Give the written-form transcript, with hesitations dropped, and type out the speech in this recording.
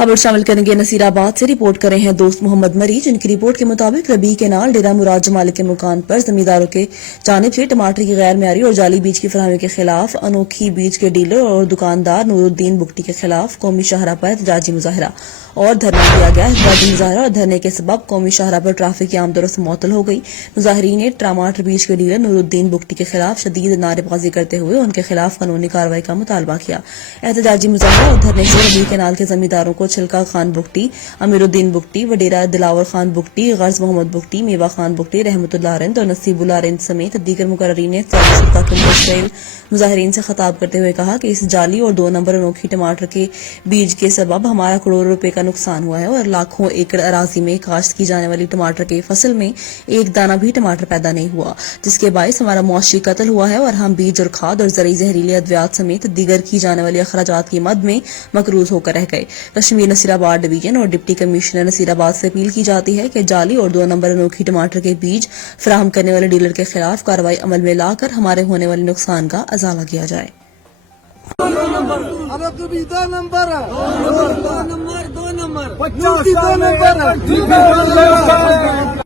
खबर शामिल करेंगे नसीराबाद से। रिपोर्ट कर रहे हैं दोस्त मोहम्मद मरी, जिनकी रिपोर्ट के मुताबिक रबी के नाल डेरा मुराद जमाली के मकान पर जमींदारों के जानिब से टमाटर की गैर म्यारी और जाली बीज की फरहमी के खिलाफ अनोखी बीज के डीलर और दुकानदार नूरुद्दीन बुगटी के खिलाफ कौमी शाहरा पर एहतजाजी मुजाहरा और धरना दिया गया। एहतजाजी मुजाहरा और धरने के सबब कौमी शाहरा पर ट्रैफिक की आमदोरफ्त मुअत्तल हो गई। मुजाहरीन ने टमाटर बीज के डीलर नूरुद्दीन बुगटी के खिलाफ शदीद नारेबाजी करते हुए उनके खिलाफ कानूनी कार्रवाई का मुतालबा किया। एहतजाजी मुजाहरा और धरने से रबी के नाल के जमींदारों को छिलका खान बुगटी, अमीरुद्दीन बुगटी, वडेरा दिलावर खान बुगटी, गर्ज मोहम्मद बुगटी, मेवा खान बुगटी, रहमतुल्लाह रिंद और नसीबुल्लाह रिंद समेत दीगर मुकर्ररीन ने शुरा के मुश्किल मुजाहरीन से खिताब करते हुए कहा कि इस जाली और 2 नंबर अनोखी टमाटर के बीज के सबब हमारा करोड़ों रुपए का नुकसान हुआ है और लाखों एकड़ अराजी में काश्त की जाने वाली टमाटर की फसल में एक दाना भी टमाटर पैदा नहीं हुआ, जिसके बायस हमारा मुआशी कत्ल हुआ है और हम बीज और खाद और जरिए जहरीले अद्वियात समेत दीगर की जाने वाली अखराजात की मद में मकरूज होकर रह गए। कश्मीर नसीराबाद डिवीजन और डिप्टी कमिश्नर नसीराबाद से अपील की जाती है कि जाली और 2 नंबर अनोखी टमाटर के बीज फराहम करने वाले डीलर के खिलाफ कार्रवाई अमल में लाकर हमारे होने वाले नुकसान का अजाला किया जाए। दो नंबर